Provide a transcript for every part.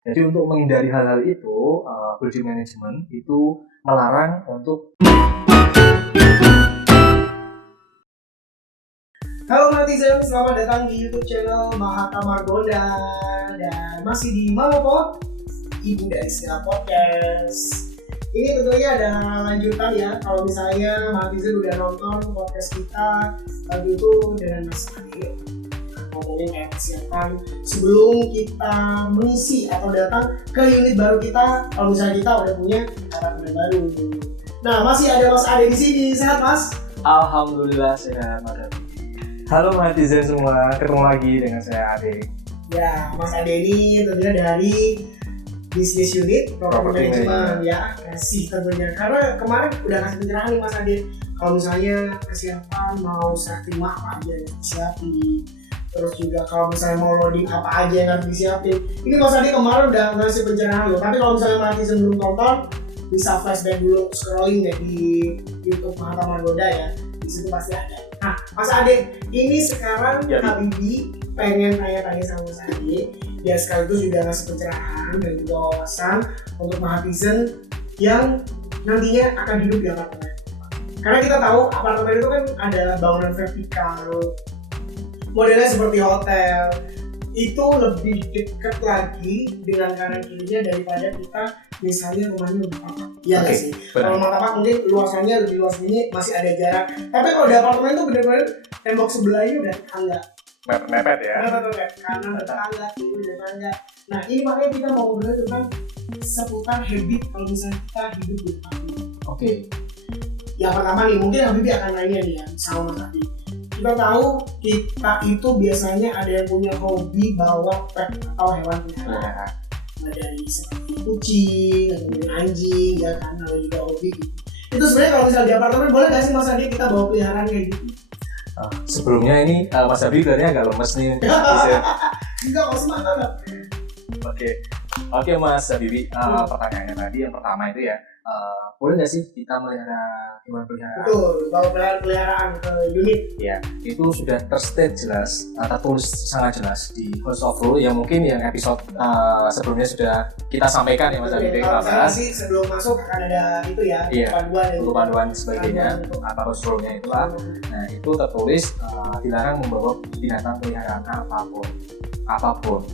Jadi untuk menghindari hal-hal itu, building management itu melarang untuk. Halo netizen, selamat datang di YouTube channel Mahata Margonda dan masih di Malopo, ibu dari segala podcast. Ini tentunya ada lanjutan ya. Kalau misalnya netizen udah nonton podcast kita tadi itu dengan Mas Ade ngomongin kayak persiapan sebelum kita mengisi atau datang ke unit baru kita. Kalau misalnya kita udah punya apartemen baru. Nah, masih ada Mas Ade di sini. Sehat Mas? Alhamdulillah sehat, Mas Ade. Halo netizen semua, ketemu lagi dengan saya Ade. Ya, Mas Ade ini tentunya dari bisnis unit property management ya, kasih tentunya. Karena kemarin udah kasih pencerahan nih Mas Ade. Kalau misalnya kesiapan mau setting apa aja yang disiapin. Terus juga kalau misalnya mau loading apa aja yang harus disiapin. Ini Mas Ade kemarin udah ngasih pencerahan loh. Tapi kalau misalnya netizen belum tonton, bisa flashback dulu, scrolling ya di YouTube Mahata Margonda ya. Di situ pasti ada. Nah, Mas Ade, ini sekarang Ya, Habibi pengen tanya-tanya sama Mas Ade, biar sekaligus juga ngasih pencerahan dan juga wawasan untuk netizen yang nantinya akan hidup di apartemen. Karena kita tahu apartemen itu kan ada bangunan vertikal, modelnya seperti hotel, itu lebih dekat lagi dengan kanan kirinya daripada kita misalnya rumahnya lebih tapak. Iya nggak sih? Kalau rumah tapak mungkin luasannya lebih luas ini masih ada jarak. Tapi kalau di apartemen itu benar-benar tembok sebelahnya udah tetangga. Mepet ya. Mepet, kanan tetangga, kiri tetangga. Nah ini makanya kita mau ngobrol tentang seputar habit kalau misalnya kita hidup di apartemen. Oke. Yang pertama nih, mungkin Habibie akan nanya nih ya sama Mas Adi. Kita tahu kita itu biasanya ada yang punya hobi bawa pet atau hewan peliharaan. Nah, dari seperti kucing, atau anjing, ya kan, ada juga hobi gitu. Itu sebenarnya kalau misalnya di apartemen boleh nggak sih Mas Adi kita bawa peliharaan kayak gitu? Sebelumnya ini Mas Abi kayaknya agak lemes nih. Enggak, kalau semangat enggak? Oke Mas Habibie, pertanyaannya tadi yang pertama itu ya, boleh nggak sih kita melihara hewan peliharaan? Betul, bawa peliharaan ke unit. Ya, itu sudah terstate jelas, tertulis sangat jelas di House of Rule yang mungkin yang episode sebelumnya sudah kita sampaikan ya Mas Habibie. Kalau misalnya sih sebelum masuk akan ada itu ya, panduan sebagainya apa House Rule-nya itu lah. Nah itu tertulis dilarang membawa binatang peliharaan apapun.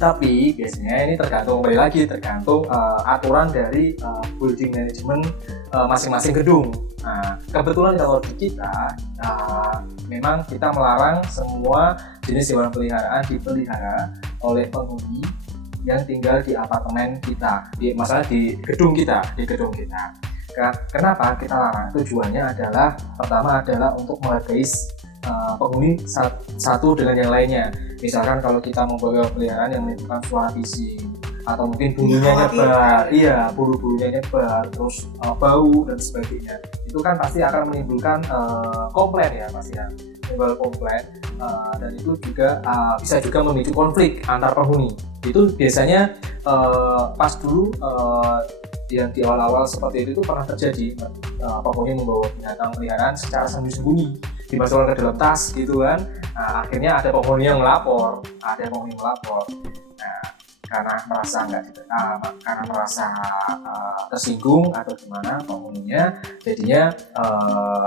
Tapi biasanya ini tergantung aturan dari building management masing-masing gedung. Nah, kebetulan kalau di kita memang kita melarang semua jenis hewan peliharaan dipelihara oleh penghuni yang tinggal di apartemen kita, di gedung kita. Kenapa kita larang? Tujuannya adalah pertama adalah untuk menghargai penghuni satu dengan yang lainnya. Misalkan kalau kita membawa peliharaan yang menimbulkan suara bising atau mungkin bulunya nyebar, bulu-bulunya nyebar, terus bau dan sebagainya, itu kan pasti akan menimbulkan komplain ya, pasti ya, menimbulkan komplain dan itu juga bisa juga memicu konflik antar penghuni. Itu biasanya pas dulu yang di awal-awal seperti itu pernah terjadi, penghuni membawa binatang peliharaan secara sembunyi-sembunyi dimasukkan ke dalam tas gitu kan. Nah, akhirnya ada penghuni yang melapor. Nah, karena merasa tersinggung atau gimana penghuninya, jadinya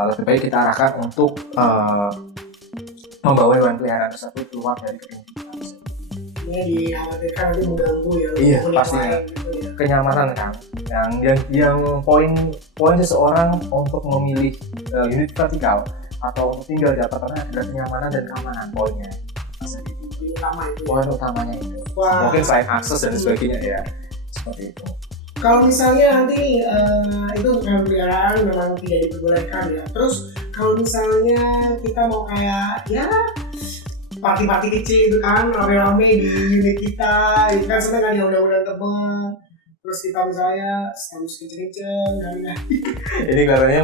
lebih baik kita arahkan untuk membawa hewan peliharaan tersebut keluar dari gedung kita. Ini dikhawatirkan nanti mengganggu ya. Iya, pastinya. Gitu ya. Kenyamanan kan. Yang poin seseorang untuk memilih unit vertikal atau tinggal di apartemen adalah kenyamanan dan keamanan poinnya. Poin utamanya itu. Mungkin selain akses dan sebagainya ya, seperti itu. Kalau misalnya nanti itu hewan peliharaan memang tidak diperbolehkan ya. Terus kalau misalnya kita mau kayak ya party kecil itu kan rame-rame di unit kita, itu kan sebenarnya kan yang udah tebal. Terus kita misalnya status kenceng-kenceng ini katanya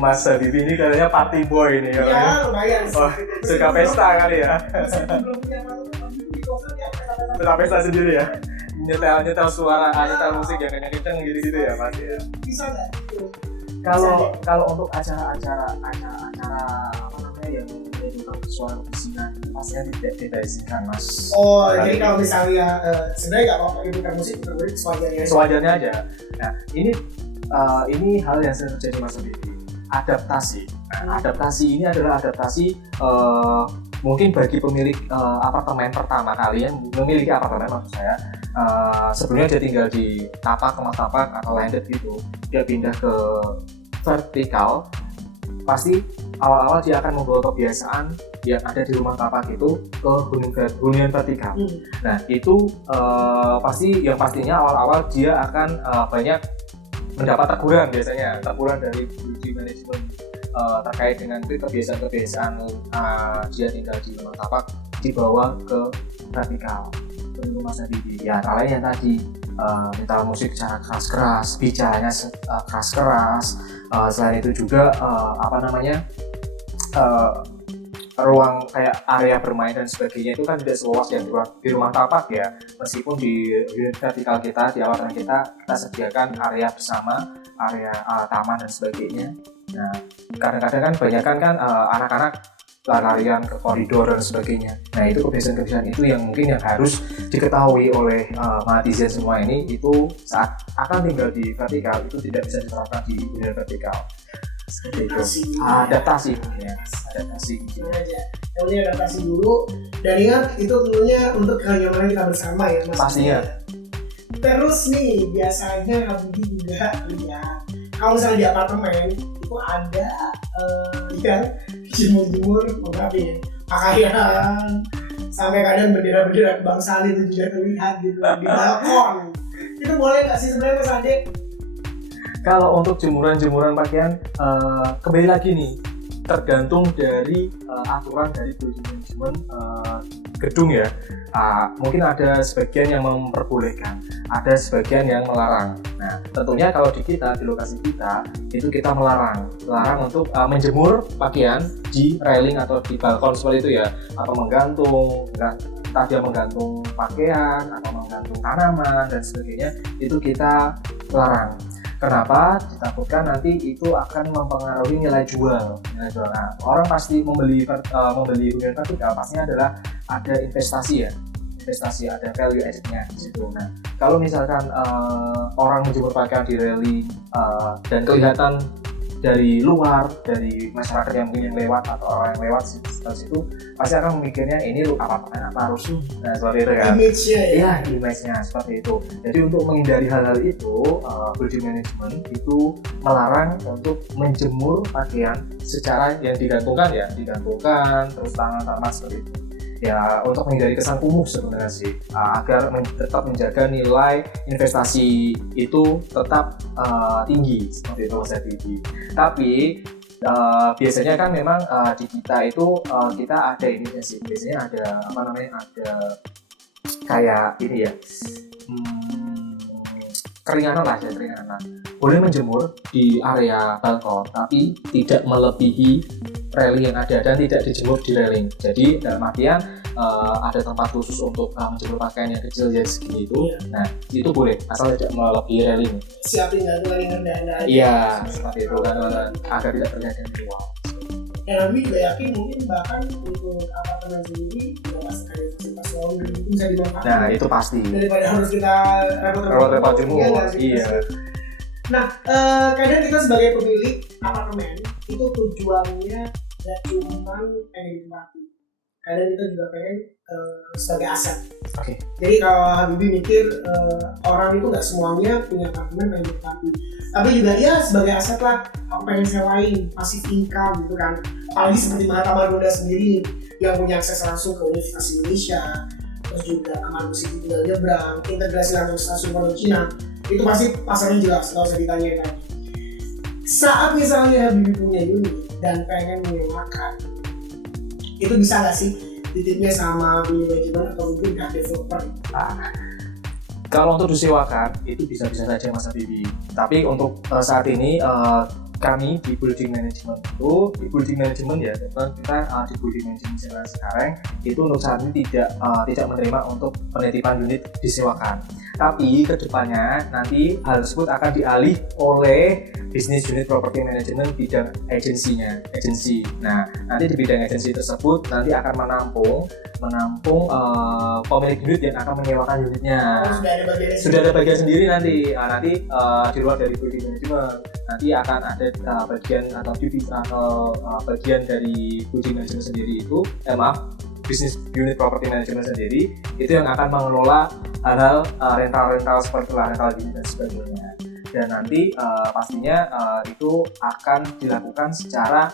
Mas Habibie ini katanya party boy ini ya lumayan suka pesta kali ya. Suka pesta sendiri ya, nyetel suara nyetel musik yang kenceng gitu ya Mas ya. Bisa nggak? Kalau untuk acara yang menimbulkan suara kebisingan pastinya tidak izinkan mas. Oh, jadi kalau misalnya sebenarnya nggak apa-apa putar musik sewajarnya. Sewajarnya aja. Nah ini hal yang sering terjadi mas Bibi. Adaptasi. Nah, adaptasi ini adalah adaptasi mungkin bagi pemilik apartemen pertama kali yang memiliki apartemen maksud saya. Sebelumnya dia tinggal di rumah tapak atau landed gitu, dia pindah ke vertikal, pasti awal-awal dia akan membawa kebiasaan yang ada di rumah tapak itu ke hunian vertikal. Nah itu pastinya awal-awal dia akan banyak mendapat teguran dari building management terkait dengan kebiasaan dia tinggal di rumah tapak dibawa ke vertikal ke rumah sendiri. Ya kalian yang tadi minta musik secara keras-keras, bicaranya keras-keras. Selain itu juga ruang kayak area bermain dan sebagainya itu kan tidak seluas yang di rumah tapak ya. Meskipun di unit vertikal kita, di apartemen kita sediakan area bersama, area taman dan sebagainya. Nah, kadang-kadang kan kebanyakan kan anak-anak larian ke koridor dan sebagainya. Nah, itu kebiasaan-kebiasaan itu yang mungkin yang harus diketahui oleh mahasiswa semua ini, itu saat akan tinggal di vertikal itu tidak bisa diterapkan di unit vertikal. Adaptasi ya. Adaptasi aja. Yang penting adaptasi dulu dan ingat itu tentunya untuk kenyamanan kita bersama ya mas. Pastinya. Terus nih biasanya Habibie juga lihat kalau misalnya di apartemen itu ada yang jemur-jemur pakaian sampai kadang bendera-bendera kebangsaan itu juga terlihat gitu di balkon. Itu boleh nggak sih sebenarnya mas Ade? Kalau untuk jemuran pakaian, kembali lagi nih, tergantung dari aturan dari building management gedung ya. Mungkin ada sebagian yang memperbolehkan, ada sebagian yang melarang. Nah, tentunya kalau di lokasi kita, itu kita melarang untuk menjemur pakaian di railing atau di balkon seperti itu ya, atau menggantung, entah dia menggantung pakaian atau menggantung tanaman dan sebagainya, itu kita larang. Kenapa? Ditakutkan nanti itu akan mempengaruhi nilai jual. Nah, orang pasti membeli hunian vertikal pastinya adalah ada investasi, ada value added-nya di situ. Nah, kalau misalkan orang menjemur pakaian di railing dan kelihatan dari luar, dari masyarakat yang mungkin lewat atau orang yang lewat sekitar situ, pasti akan memikirnya ini apartemen apa rusuh. Nah, seperti itu kan. Image-nya seperti itu. Jadi untuk menghindari hal-hal itu, building management itu melarang untuk menjemur pakaian secara yang digantungkan terus tangan seperti itu. Ya untuk menghindari kesan kumuh sebenarnya sih, agar tetap menjaga nilai investasi itu tetap tinggi seperti itu Mas Didi. Tapi biasanya kan memang di kita itu kita ada ini sih, biasanya ada ada kayak ini ya, keringanan. Boleh menjemur di area balkon tapi tidak melebihi railing yang ada dan tidak dijemur di railing. Jadi dalam artian ada tempat khusus untuk menjemur pakaian yang kecil jadi segini itu. Nah itu boleh asal tidak melebihi railing. Siapin gantungan yang rendah-rendah. Iya seperti itu kan, agar tidak terlihat yang luar. Dan kami juga yakin mungkin bahkan untuk apartemen sendiri juga pasti ada fasilitas laundry itu bisa dimanfaatkan. Nah itu pasti. Daripada harus kita repot-repot jemur. Iya. Nah, kadang kita sebagai pemilik apartemen itu tujuannya gak cuma pengen ditempati. Kadang kita juga pengen sebagai aset. Okay. Jadi kalau Habibie mikir orang itu gak semuanya punya apartemen pengen ditempati. Tapi juga ya sebagai aset lah, aku pengen sewain, passive income gitu kan. Apalagi seperti Mahatma Margonda sendiri yang punya akses langsung ke Universitas Indonesia, terus juga Taman Musik di Nyebrang, integrasi langsung stasiun Pondok Cina. Itu pasti pasarnya jelas, nggak usah ditanya lagi. Saat misalnya Habibie punya unit dan pengen menyewakan, itu bisa nggak sih titipnya sama manajemen atau mungkin pihak developer? Kalau untuk disewakan itu bisa-bisa saja Mas Habibie. Tapi untuk saat ini kami di building management itu, di building management ya, kita di building management sekarang itu untuk saat ini tidak menerima untuk penitipan unit disewakan. Tapi kedepannya nanti hal tersebut akan dialih oleh bisnis unit property management bidang agensi. Nah, nanti di bidang agensi tersebut nanti akan menampung pemilik unit yang akan menyewakan unitnya. Sudah ada bagian sendiri nanti. Nanti di luar dari building management nanti akan ada bagian atau divisi atau bagian dari building management sendiri itu, bisnis unit property management sendiri itu yang akan mengelola hal-hal rental seperti rental unit dan sebagainya. Dan nanti pastinya itu akan dilakukan secara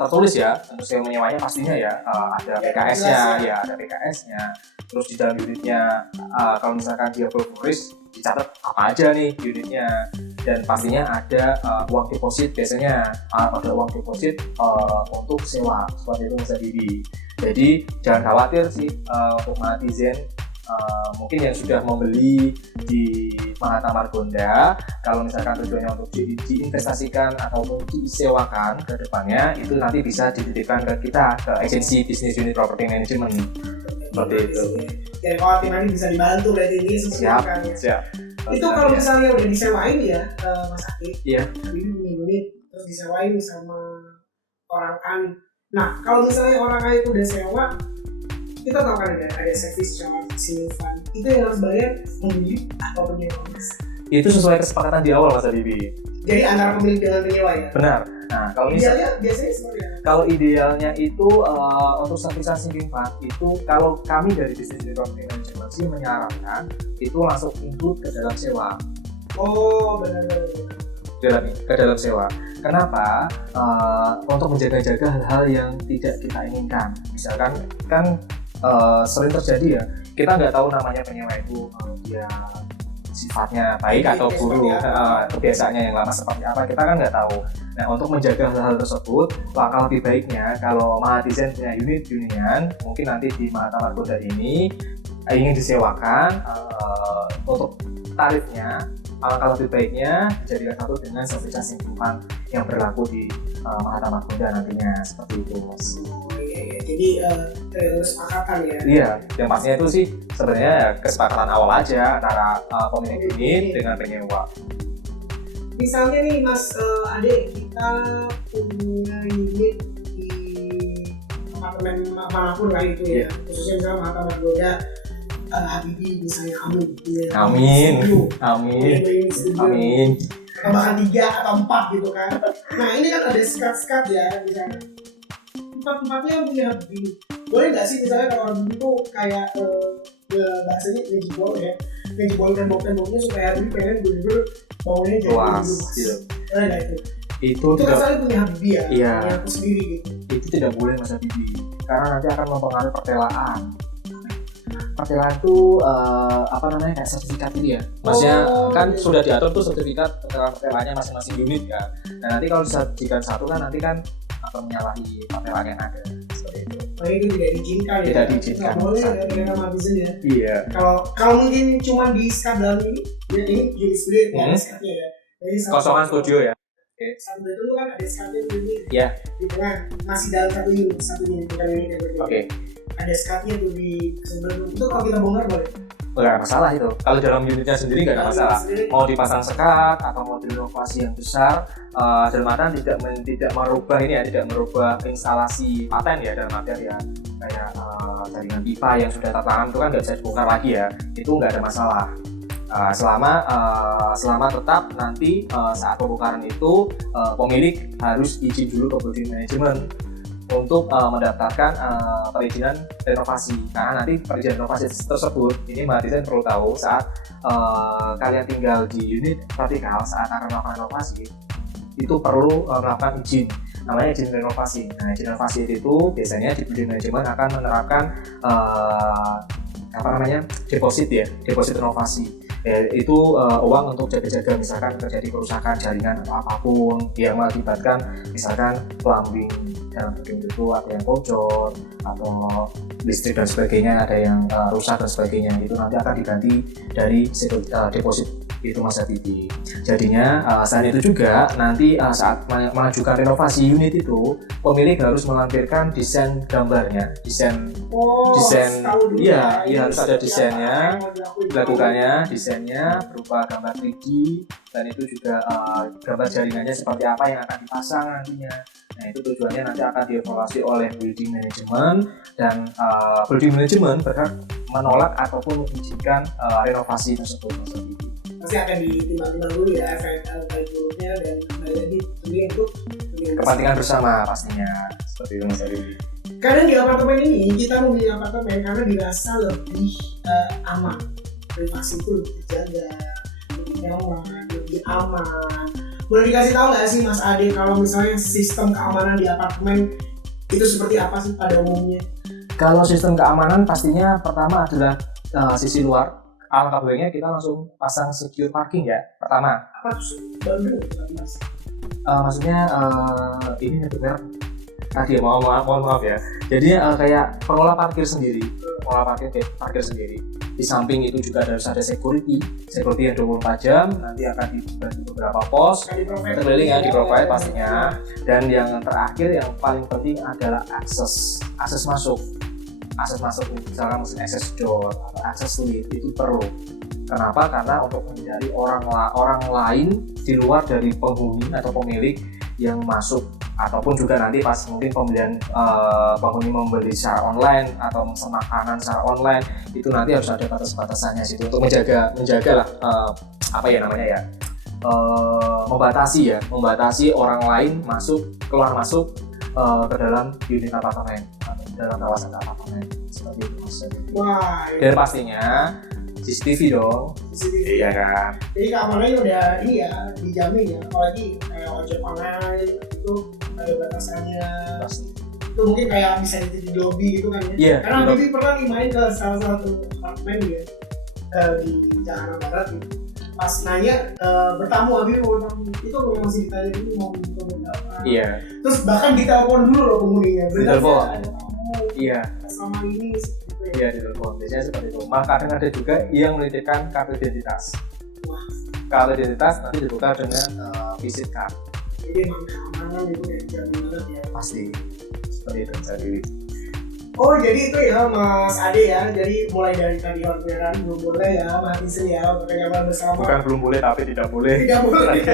tertulis ya, untuk sewa menyewanya pastinya ya, ada PKS-nya, terus di dalam unitnya kalau misalkan dia full furnish dicatat apa aja nih unitnya, dan pastinya ada uang deposit, biasanya ada uang deposit untuk sewa seperti itu Mas Habibie. Jadi jangan khawatir sih untuk netizen mungkin yang sudah membeli di Mahatma Margonda, kalau misalkan tujuannya untuk diinvestasikan ataupun disewakan ke depannya, itu nanti bisa dititipkan ke kita, ke agensi bisnis unit property management seperti itu. Jadi khawatir nanti bisa dibantu berarti ini siap. Itu kalau misalnya udah disewain ya Mas Akif, Tapi ini punya unit terus disewain sama orang kami. Nah kalau misalnya orang kami itu udah sewa, kita tahu kan ada service charge, silvan, itu yang harus bayar pemilik atau penyewa Mas? Itu sesuai kesepakatan di awal Mas Habibie. Jadi antara pemilik dengan penyewa ya? Benar. Nah, kalau idealnya biasanya seperti apa? Kalau idealnya itu untuk service sinking fund itu, kalau kami dari bisnis property management sih menyarankan itu langsung include ke dalam sewa. Oh benar. Ke dalam sewa. Kenapa? Untuk menjaga-jaga hal-hal yang tidak kita inginkan. Misalkan kan sering terjadi ya, kita nggak tahu namanya penyewa itu dia sifatnya baik atau buruk, kebiasaannya yang lama seperti apa, kita kan nggak tahu. Nah, untuk menjaga hal-hal tersebut, langkah lebih baiknya kalau Mahatizen punya unit hunian, mungkin nanti di Mahatma Margonda ini ingin disewakan, untuk tarifnya, alangkah lebih baiknya dijadikan satu dengan sertifikasi lingkungan yang berlaku di Mahatma Margonda nantinya, seperti itu Mas. Jadi kesepakatan ya? Iya, yang pastinya itu sih sebenarnya kesepakatan awal aja antara pemilik unit dengan penyewa. Misalnya nih Mas Ade, kita punya unit di apartemen manapun lah itu ya, khususnya misalnya Mahatma Margonda, Habibie misalnya, amin, atau bahkan 3 atau 4 gitu kan. Nah ini kan ada skat ya misalnya, tempatnya punya Habibie, boleh nggak sih misalnya kalau Habibie itu kayak bahasanya ngejebol tembok-temboknya supaya Habibie pengen bener-bener bangunnya jadi luas gitu. Boleh nggak itu? Itu tidak, kan soalnya punya Habibie ya, iya, punya aku sendiri gitu. Itu tidak boleh Mas Habibie, karena nanti akan mempengaruhi pertelaan. Pertelaan itu kayak sertifikat ini ya, maksudnya kan sudah diatur tuh sertifikat pertelaannya masing-masing unit kan. Nah nanti kalau disajikan satu kan nanti kan akan menyalahi pertelaan yang ada seperti itu. Nah itu tidak diizinkan ya? Tidak diizinkan. Nggak boleh ya dengan Mahatizen ya? Iya. Kalau mungkin cuma di skat dalam ini, ya ini unit split ya skatnya ya. Jadi kosongan studio ya. Satu bedroom itu kan ada skatnya ini. Iya. Di tengah masih dalam satu unit bukan unit yang berbeda. Oke. Ada skatnya tuh di sebelum itu, kalau kita bongkar boleh? Nggak ada masalah itu. Kalau dalam unitnya sendiri nggak ada masalah. Mau dipasang sekat atau mau direnovasi yang besar, dalam artian tidak merubah ini ya, tidak merubah instalasi paten ya, dalam artian ya kayak jaringan pipa yang sudah tertanam itu kan nggak bisa dibongkar lagi ya. Itu nggak ada masalah. Selama tetap nanti saat pembongkaran itu pemilik harus izin dulu ke building management untuk mendaftarkan perizinan renovasi, karena nanti perizinan renovasi tersebut ini Mahatizen perlu tahu saat kalian tinggal di unit vertikal saat akan melakukan renovasi itu perlu melakukan izin, namanya izin renovasi. Nah izin renovasi itu biasanya di building management akan menerapkan deposit renovasi. Itu uang untuk jaga-jaga misalkan terjadi kerusakan jaringan atau apapun yang mengakibatkan misalkan plumbing dalam gedung itu ada yang bocor atau listrik dan sebagainya ada yang rusak dan sebagainya, itu nanti akan diganti dari deposit itu Mas Habibie. Jadinya selain itu juga nanti saat mengajukan renovasi unit itu pemilik harus melampirkan desain gambarnya, desain iya harus ada desainnya, dilakukannya desainnya berupa gambar 3D dan itu juga gambar jaringannya seperti apa yang akan dipasang nantinya. Nah itu tujuannya nanti akan dievaluasi oleh building management dan building management berhak menolak ataupun mengizinkan renovasi tersebut. Pasti akan ditimbang-timbang dulu ya efek baik buruknya dan kembali lagi untuk kepentingan bersama pastinya seperti itu Mas Habibie. Kadang di apartemen ini kita memilih apartemen karena dirasa lebih aman, privasi itu lebih terjaga, lebih nyaman, lebih aman. Boleh dikasih tahu nggak sih Mas Ade kalau misalnya sistem keamanan di apartemen itu seperti apa sih pada umumnya? Kalau sistem keamanan pastinya pertama adalah sisi luar. Alangkah baiknya kita langsung pasang secure parking ya pertama. Apa tuh? Bandel Mas? Maksudnya ini benar tadi mohon maaf ya. Jadi kayak pengelola parkir sendiri, parkir sendiri. Di samping itu juga harus ada security yang 24 jam. Nanti akan dibagi beberapa pos terkeliling ya, di-provide pastinya. Dan yang terakhir yang paling penting adalah akses masuk misalkan mesin access door atau access lift itu perlu. Kenapa? Karena untuk menghindari orang lain di luar dari penghuni atau pemilik yang masuk, ataupun juga nanti pas mungkin pembelian penghuni membeli secara online atau pesan makanan secara online itu nanti harus ada batas-batasannya situ untuk menjaga lah membatasi orang lain keluar masuk ke dalam unit apartemen atau dalam kawasan apartemen seperti itu Mas. Wah. Dan pastinya CCTV dong. Iya kan. Jadi keamanannya udah ini ya dijamin ya. Apalagi kayak ojek online itu ada batasannya. Pasti. Itu mungkin kayak bisa di lobby gitu kan ya. Yeah, karena Bibi pernah nih main ke salah satu apartemen ya di Jakarta Barat gitu. Pas nanya bertamu Abi itu masih ditanya dulu mau berapa. Iya. Terus bahkan ditelepon dulu loh penghuninya. Ditelepon. Ada tamu. Iya. Selama ini. Iya di telepon, biasanya seperti itu. Malah kadang ada juga yang menitipkan kartu identitas. Kartu identitas nanti dibuka dengan visit card. Jadi emang keamanan itu ya dijamin banget ya. Pasti seperti itu tadi. Oh jadi itu ya Mas Ade ya. Jadi mulai dari tadi orderan belum boleh ya Mas ya untuk kenyamanan bersama. Bukan belum boleh tapi tidak boleh. Tidak boleh.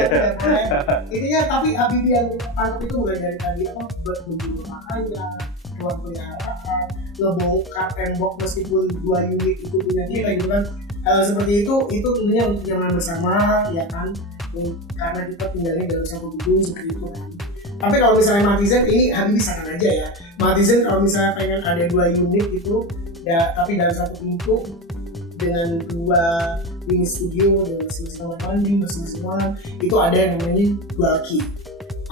Intinya tapi Habibie yang kita tangkap itu mulai dari tadi apa berburu makanya, keluar peliharaan, ngebongkar tembok meskipun 2 unit itu punya kita gitu kan. Seperti itu tentunya untuk kenyamanan bersama ya kan. Karena kita tinggalnya dalam satu gedung seperti itu kan. Tapi kalau misalnya Matizen ini Habibie saran aja ya. Matizen kalau misalnya pengen ada 2 unit itu ya, tapi dalam satu pintu dengan 2 mini studio dengan masing-masing kamar mandi, masing-masing ruangan itu ada yang namanya dual key.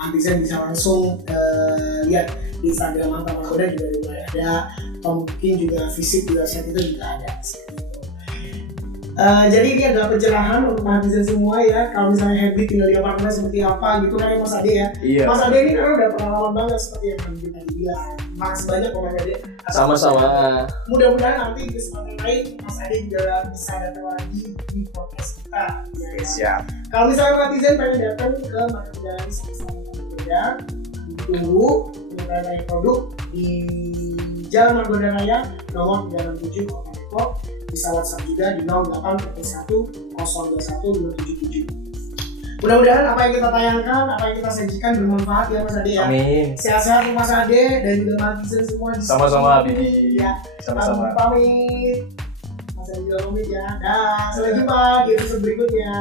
Matizen bisa langsung lihat di Instagram Mantap Manggoda juga mulai ada, atau mungkin juga visit di website itu juga ada. Jadi ini adalah pencerahan untuk mahasiswa semua ya. Kalau misalnya Habibie tinggal di apartemen seperti apa gitu kan ya Mas Ade ya. Iya. Mas Ade ini karena udah pengalaman banget seperti yang Habibie tadi bilang. Makasih banyak Mas Ade. Sama-sama. Mudah-mudahan nanti di kesempatan lain Mas Ade juga bisa datang lagi di podcast kita. Ya. Siap. Kalau misalnya Matizen pengen datang ke Manggoda di sama-sama Manggoda, ditunggu untuk naik produk di Jalan Manggoda Raya nomor 37 Kota Depok. Bisa WhatsApp juga di 0811 021 277. Mudah-mudahan apa yang kita tayangkan, apa yang kita sajikan bermanfaat ya Mas Ade ya. Amin. Sehat-sehat untuk Mas Ade dan juga Matizen semua di Sama-sama Habibie. Ya. Sama-sama. Pamit. Mas Ade juga pamit ya. Dah, sampai jumpa di episode berikutnya.